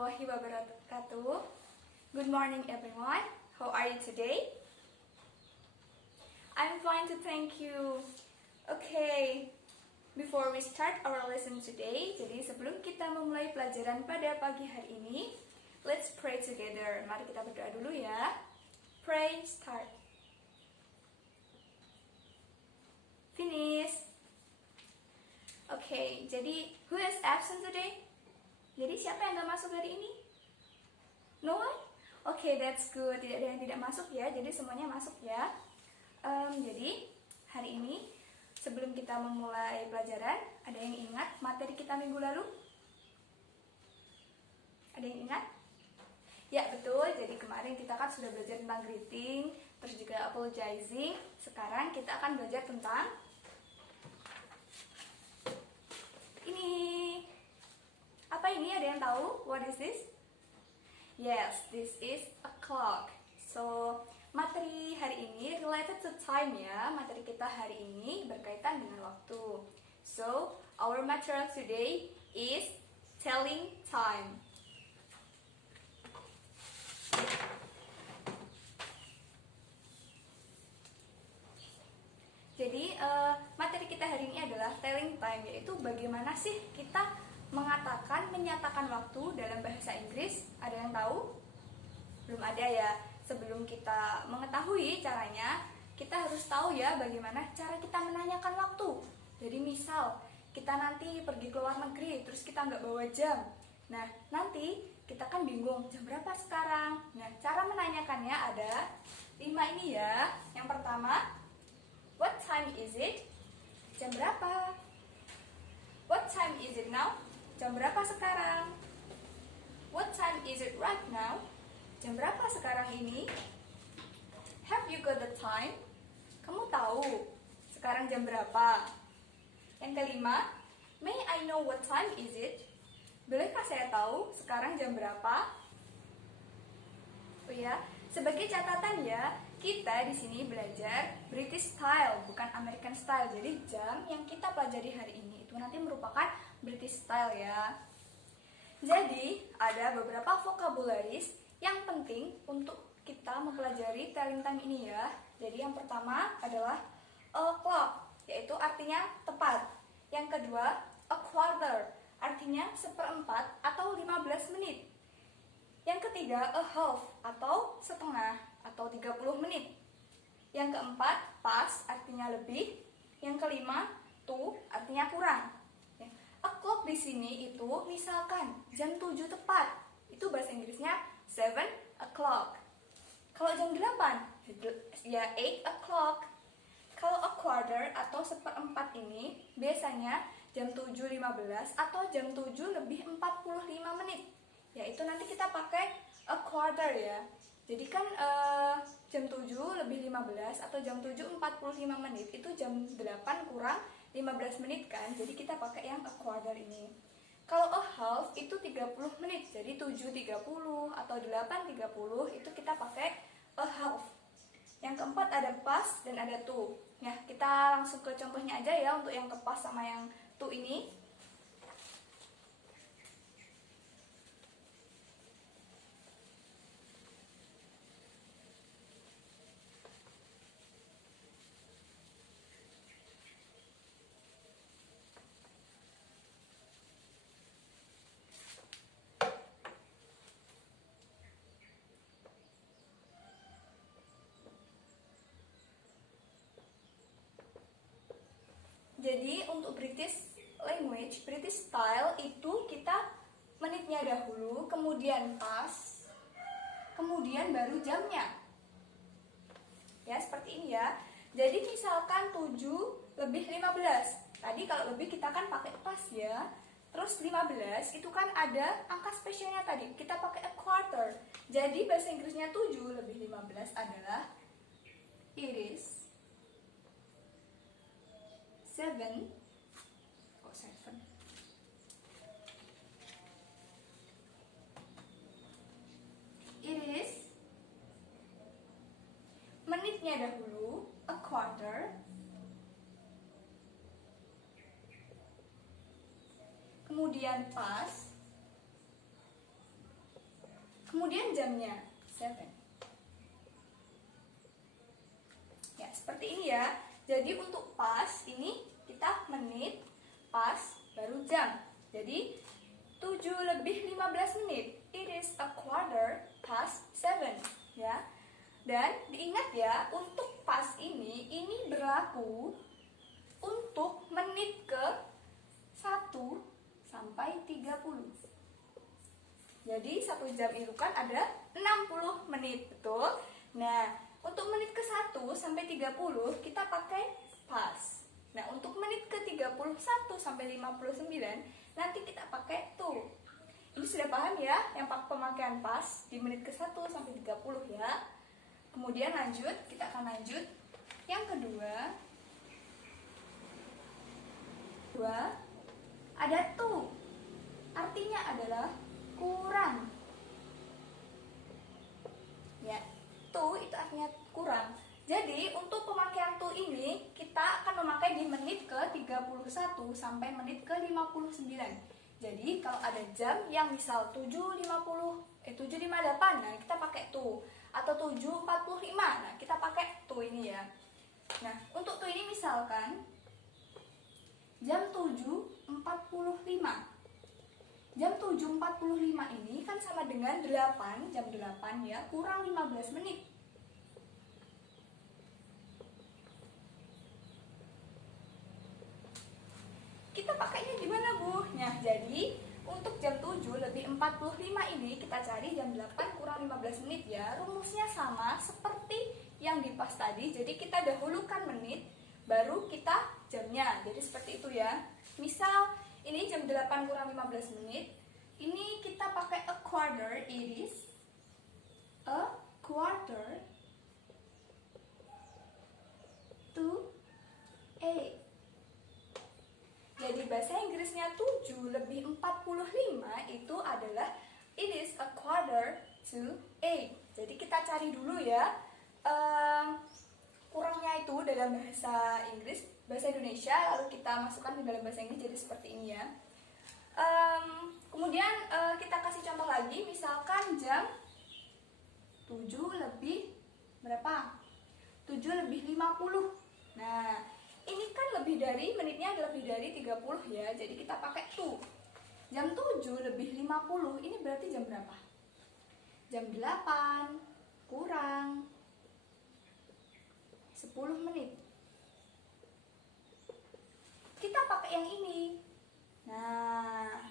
warahmatullahi wabarakatuh. Good morning everyone. How are you today? I'm fine too, thank you. Okay, before we start our lesson today, jadi sebelum kita memulai pelajaran pada pagi hari ini, let's pray together. Mari kita berdoa dulu ya. Pray, start. Finish. Okay, jadi who is absent today? Jadi siapa yang gak masuk hari ini? No one? Okay, that's good. Tidak ada yang tidak masuk ya. Jadi semuanya masuk ya. Jadi hari ini sebelum kita memulai pelajaran, ada yang ingat materi kita minggu lalu? Ada yang ingat? Ya betul. Jadi kemarin kita kan sudah belajar tentang greeting, terus juga apologizing. Sekarang kita akan belajar tentang ini. Apa ini? Ada yang tahu? What is this? Yes, this is a clock. So, materi hari ini related to time ya. Materi kita hari ini berkaitan dengan waktu. So, our material today is telling time. Jadi, materi kita hari ini adalah telling time, yaitu bagaimana sih kita menyatakan waktu dalam bahasa Inggris. Ada yang tahu? Belum ada ya. Sebelum kita mengetahui caranya, kita harus tahu ya bagaimana cara kita menanyakan waktu. Jadi misal kita nanti pergi ke luar negeri, terus kita nggak bawa jam. Nah, nanti kita kan bingung, jam berapa sekarang? Nah, cara menanyakannya ada 5 ini ya. Yang pertama, what time is it? Jam berapa? What time is it now? Jam berapa sekarang? What time is it right now? Jam berapa sekarang ini? Have you got the time? Kamu tahu sekarang jam berapa? Yang kelima, may I know what time is it? Bolehkah saya tahu sekarang jam berapa? Oh ya, sebagai catatan ya, kita di sini belajar British style, bukan American style. Jadi jam yang kita pelajari hari ini itu nanti merupakan British style ya. Jadi ada beberapa vocabularies yang penting untuk kita mempelajari telling time ini ya. Jadi yang pertama adalah a clock, yaitu artinya tepat. Yang kedua, a quarter, artinya seperempat atau 15 menit. Yang ketiga, a half, atau setengah atau 30 menit. Yang keempat, past, artinya lebih. Yang kelima, to, artinya kurang. A clock di sini itu misalkan jam 7 tepat, itu bahasa Inggrisnya 7 o'clock. Kalau jam 8, ya 8 o'clock. Kalau a quarter atau seperempat ini biasanya jam 7.15 atau jam 7 lebih 45 menit. Yaitu nanti kita pakai a quarter ya. Jadi kan jam 7 lebih 15 atau jam 7 45 menit itu jam 8 kurang 15 menit kan. Jadi kita pakai yang a quarter ini. Kalau a half itu 30 menit. Jadi 7.30 atau 8.30 itu kita pakai a half. Yang keempat ada past dan ada to. Nah, kita langsung ke contohnya aja ya untuk yang ke past sama yang to ini. Jadi untuk British language, British style itu kita menitnya dahulu, kemudian past, kemudian baru jamnya. Ya, seperti ini ya. Jadi misalkan 7 lebih 15. Tadi kalau lebih kita kan pakai past ya. Terus 15 itu kan ada angka spesialnya tadi. Kita pakai a quarter. Jadi bahasa Inggrisnya 7 lebih 15 adalah it is 7. Kok 7? It is menitnya dahulu a quarter, kemudian past, Kemudian jamnya 7. Ya, seperti ini ya. Jadi untuk pas ini kita menit, pas, baru jam. Jadi 7:15. It is a quarter past 7, ya. Dan diingat ya, untuk pas ini berlaku untuk menit ke 1 sampai 30. Jadi 1 jam itu kan ada 60 menit, betul? Nah, untuk menit ke 1 sampai 30 kita pakai pas. Nah, untuk menit ke 31 sampai 59 nanti kita pakai to. Ini sudah paham ya yang pemakaian pas di menit ke 1 sampai 30 ya. Kemudian lanjut, kita akan lanjut. Yang kedua ada to. Artinya adalah kurang. Ya, to itu artinya kurang. Jadi untuk pemakaian to ini kita akan memakai di menit ke 31 sampai menit ke 59. Jadi kalau ada jam yang misal 7.58, nah kita pakai to. Atau 7.45, nah kita pakai to ini ya. Nah, untuk to ini misalkan jam 7.45. Jam 7.45 ini kan sama dengan 8, jam 8 ya, kurang 15 menit. Kita pakainya gimana, Bu? Nah, jadi untuk jam 7:45 ini kita cari jam 8 kurang 15 menit ya. Rumusnya sama seperti yang di pas tadi. Jadi kita dahulukan menit, baru kita jamnya. Jadi seperti itu ya. Misal ini jam 8 kurang 15 menit. Ini kita pakai a quarter. It is a quarter to 8. Jadi bahasa Inggrisnya 7:45 itu adalah it is a quarter to 8. Jadi kita cari dulu ya kurangnya itu dalam bahasa Inggris, bahasa Indonesia, lalu kita masukkan ke dalam bahasa Inggris jadi seperti ini ya. Kemudian kita kasih contoh lagi, misalkan jam 7 lebih berapa? 7:50. Nah, ini kan lebih dari, menitnya lebih dari 30 ya, jadi kita pakai to. Jam 7:50, ini berarti jam berapa? Jam 8 kurang 10 menit. Kita pakai yang ini. Nah,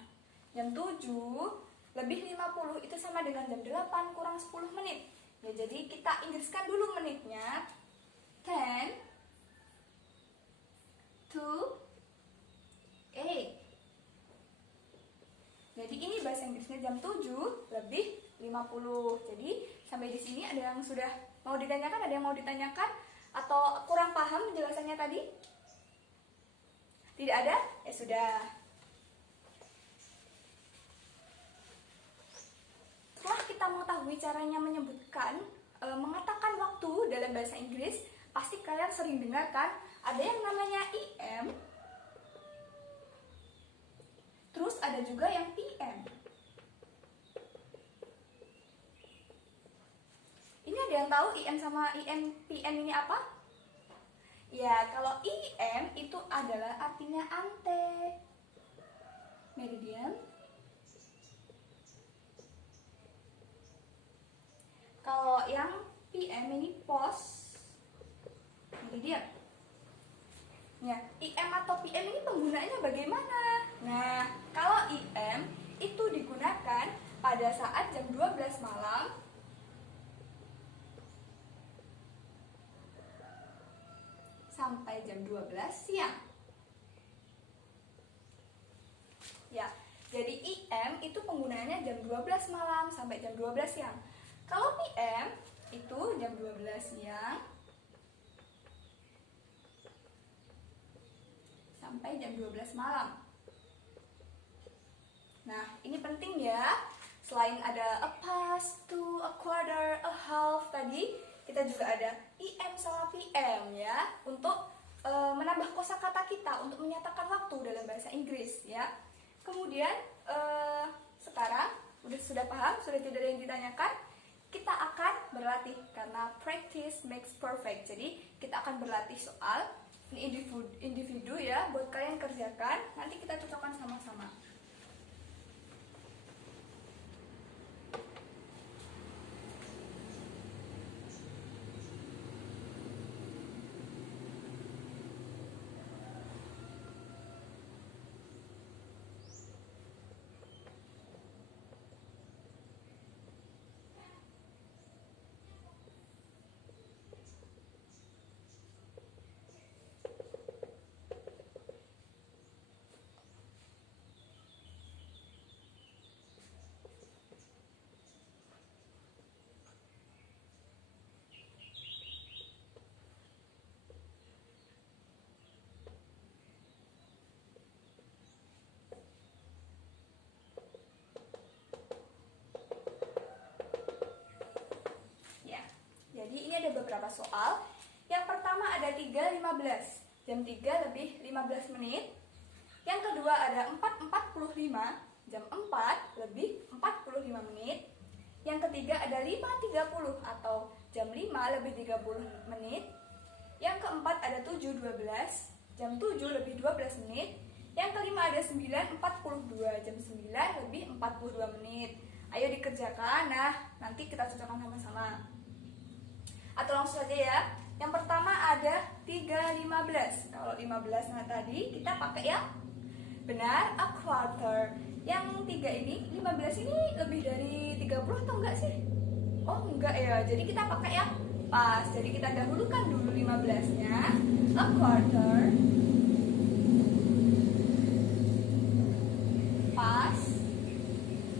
jam 7:50 itu sama dengan jam 8 kurang 10 menit. Ya, jadi kita inggriskan dulu menitnya. 10 to 8. Jadi ini bahasa Inggrisnya jam 7:50. Jadi sampai di sini ada yang sudah mau ditanyakan, ada yang mau ditanyakan atau kurang paham penjelasannya tadi? Tidak ada? Ya sudah. Setelah kita mengetahui caranya menyebutkan, mengatakan waktu dalam bahasa Inggris, pasti kalian sering dengar kan? Ada yang namanya IM, terus ada juga yang PM. Ini ada yang tahu IM sama PM ini apa? Ya, kalau IM itu adalah artinya ante, meridian. Kalau yang PM ini post, meridian. Ya, IM atau PM ini penggunaannya bagaimana? Nah, kalau IM itu digunakan pada saat jam 12 malam sampai jam 12 siang. Ya, jadi IM itu penggunaannya jam 12 malam sampai jam 12 siang. Kalau PM itu jam 12 siang sampai jam 12 malam. Nah, ini penting ya. Selain ada a past, to, a quarter, a half tadi, kita juga ada IM sama PM ya, untuk menambah kosakata kita untuk menyatakan waktu dalam bahasa Inggris ya. Kemudian sekarang Sudah paham? Sudah tidak ada yang ditanyakan? Kita akan berlatih karena practice makes perfect. Jadi kita akan berlatih soal ini individu ya, buat kalian kerjakan. Nanti kita cocokkan sama-sama. Jadi ini ada beberapa soal. Yang pertama ada 3.15, jam 3 lebih 15 menit. Yang kedua ada 4.45, jam 4 lebih 45 menit. Yang ketiga ada 5.30 atau jam 5 lebih 30 menit. Yang keempat ada 7.12, jam 7 lebih 12 menit. Yang kelima ada 9.42, jam 9 lebih 42 menit. Ayo dikerjakan, nah nanti kita cocokkan sama-sama. Atau langsung saja ya. Yang pertama ada 3.15. Kalau 15 nah tadi kita pakai ya. Benar, a quarter. Yang 3 ini, 15 ini lebih dari 30 atau enggak sih? Oh enggak ya, jadi kita pakai yang pas. Jadi kita dahulukan dulu 15-nya. A quarter. Pas.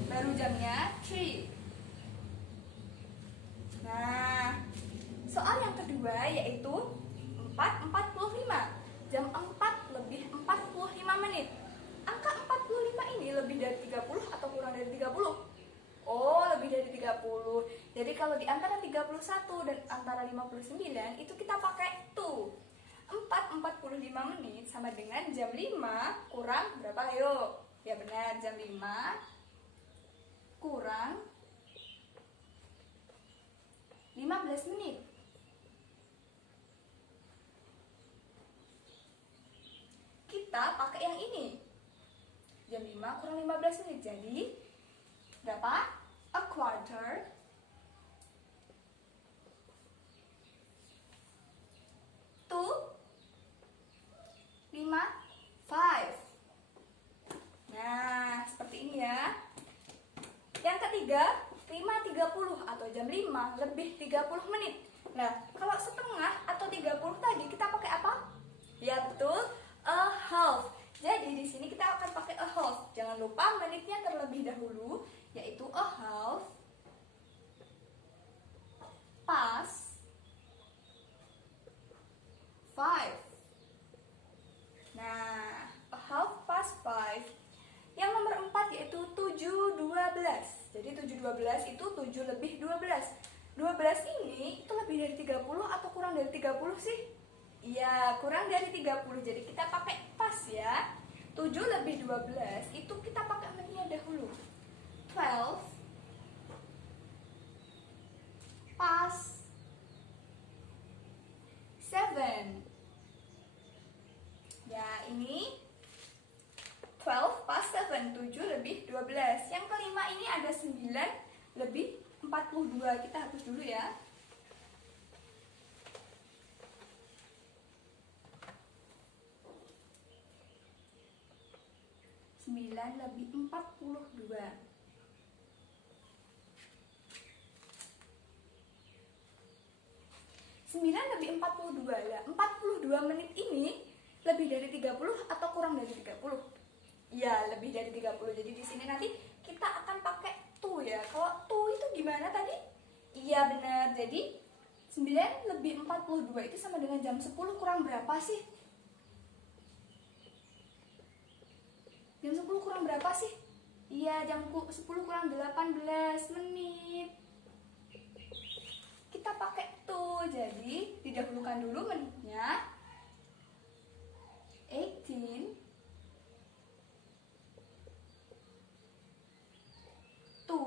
Baru jamnya 3. Nah, soal yang kedua yaitu 4.45, jam 4 lebih 45 menit. Angka 45 ini lebih dari 30 atau kurang dari 30? Oh, lebih dari 30. Jadi kalau di antara 31 dan antara 59 itu kita pakai to. 4.45 menit sama dengan jam 5 kurang berapa? Ayo. Ya benar, jam 5 kurang 15 menit. Kita pakai yang ini. Jam 5 kurang 15 menit. Jadi berapa? A quarter to 5. Nah, seperti ini ya. Yang ketiga, 5.30 atau jam 5 lebih 30 menit. Nah, kalau setengah atau 30 tadi kita pakai apa? Ya betul, a half. Jadi di sini kita akan pakai a half. Jangan lupa menitnya terlebih dahulu, yaitu a half past 5. Nah, a half past 5. Yang nomor 4 yaitu 7.12. Jadi 7.12 itu 7 lebih 12. 12 ini itu lebih dari 30 atau kurang dari 30 sih? Iya, kurang dari 30. Jadi kita pakai pas ya. 7 lebih 12 itu kita pakai menitnya dahulu. 12 past 7. Ya, ini 12 past 7, 7 lebih 12. Yang kelima ini ada 9 lebih 42. Kita hapus dulu ya. Sembilan lebih 42. 9 lebih 42 ya. 42 menit ini lebih dari 30 atau kurang dari 30? Iya, lebih dari 30. Jadi di sini nanti kita akan pakai to ya. Kalau to itu gimana tadi? Iya benar. Jadi 9 lebih 42 itu sama dengan jam 10 kurang berapa sih? Jam 10 kurang berapa sih? Iya, jam 10 kurang 18 menit. Kita pakai to. Jadi didahulukan dulu menitnya. 18 to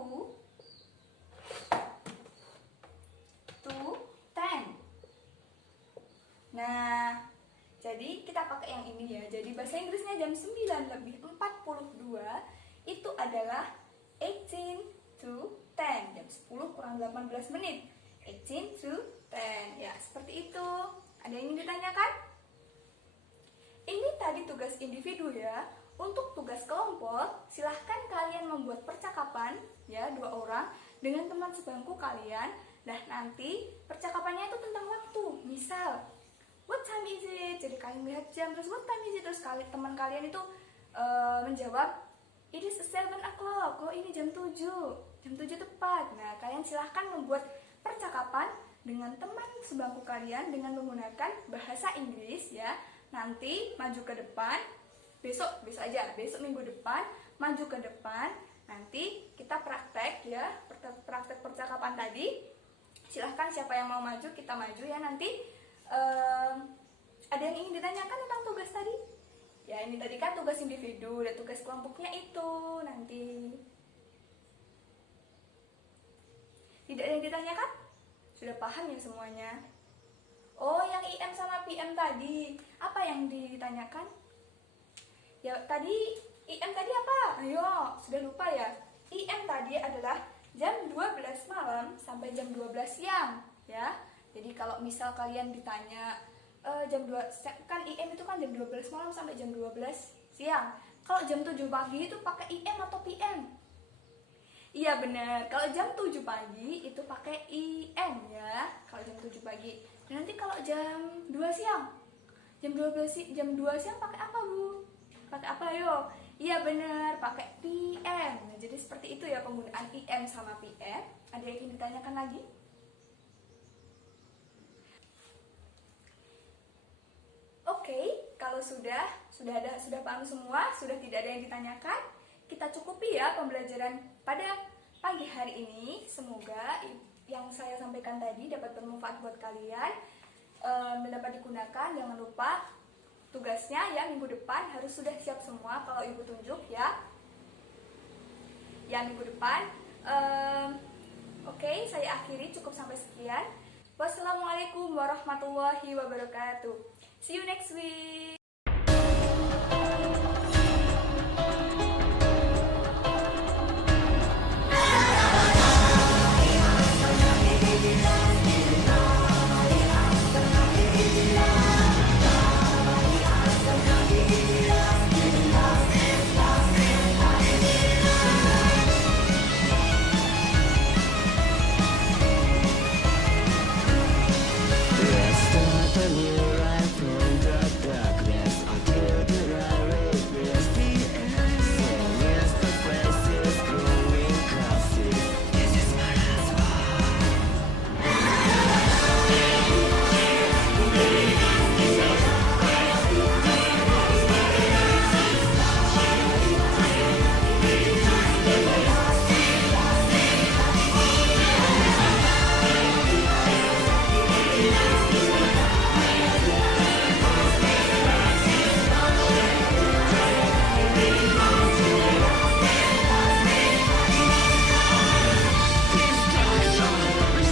kita pakai yang ini ya. Jadi bahasa Inggrisnya jam 9:42 itu adalah 18 to 10, jam 10 kurang 18 menit. 18 to 10. Ya, seperti itu. Ada yang ingin ditanyakan? Ini tadi tugas individu ya. Untuk tugas kelompok, silahkan kalian membuat percakapan ya, 2 orang dengan teman sebangku kalian. Nah, nanti percakapannya itu tentang waktu. Misal, what time is it? Jadi kalian lihat jam, terus what time is it? Terus teman kalian itu menjawab, it is 7 o'clock. Oh, ini jam 7. Jam 7 tepat. Nah, kalian silahkan membuat percakapan dengan teman sebangku kalian dengan menggunakan bahasa Inggris ya. Nanti maju ke depan, besok minggu depan maju ke depan. Nanti kita praktek ya, praktek percakapan tadi. Silahkan siapa yang mau maju, kita maju ya. Nanti ada yang ingin ditanyakan tentang tugas tadi? Ya, ini tadi kan tugas individu, dan tugas kelompoknya itu nanti. Tidak ada yang ditanyakan? Sudah paham ya semuanya? Oh, yang IM sama PM tadi, apa yang ditanyakan? Ya, tadi IM tadi apa? Ayo, sudah lupa ya? IM tadi adalah jam 12 malam sampai jam 12 siang, ya. Jadi kalau misal kalian ditanya jam 2, kan IM itu kan jam 12 malam sampai jam 12 siang. Kalau jam 7 pagi itu pakai IM atau PM? Iya benar, kalau jam 7 pagi itu pakai IM ya. Kalau jam 7 pagi. Dan nanti kalau jam 2 siang, jam 2 siang pakai apa, Bu? Pakai apa yo? Iya benar, pakai PM. Nah, jadi seperti itu ya penggunaan IM sama PM. Ada yang ingin ditanyakan lagi? Oke, kalau sudah paham semua, sudah tidak ada yang ditanyakan, kita cukupi ya pembelajaran pada pagi hari ini. Semoga yang saya sampaikan tadi dapat bermanfaat buat kalian, dapat digunakan. Jangan lupa tugasnya ya minggu depan harus sudah siap semua kalau ibu tunjuk ya. Ya minggu depan. Oke, saya akhiri, cukup sampai sekian. Wassalamualaikum warahmatullahi wabarakatuh. See you next week.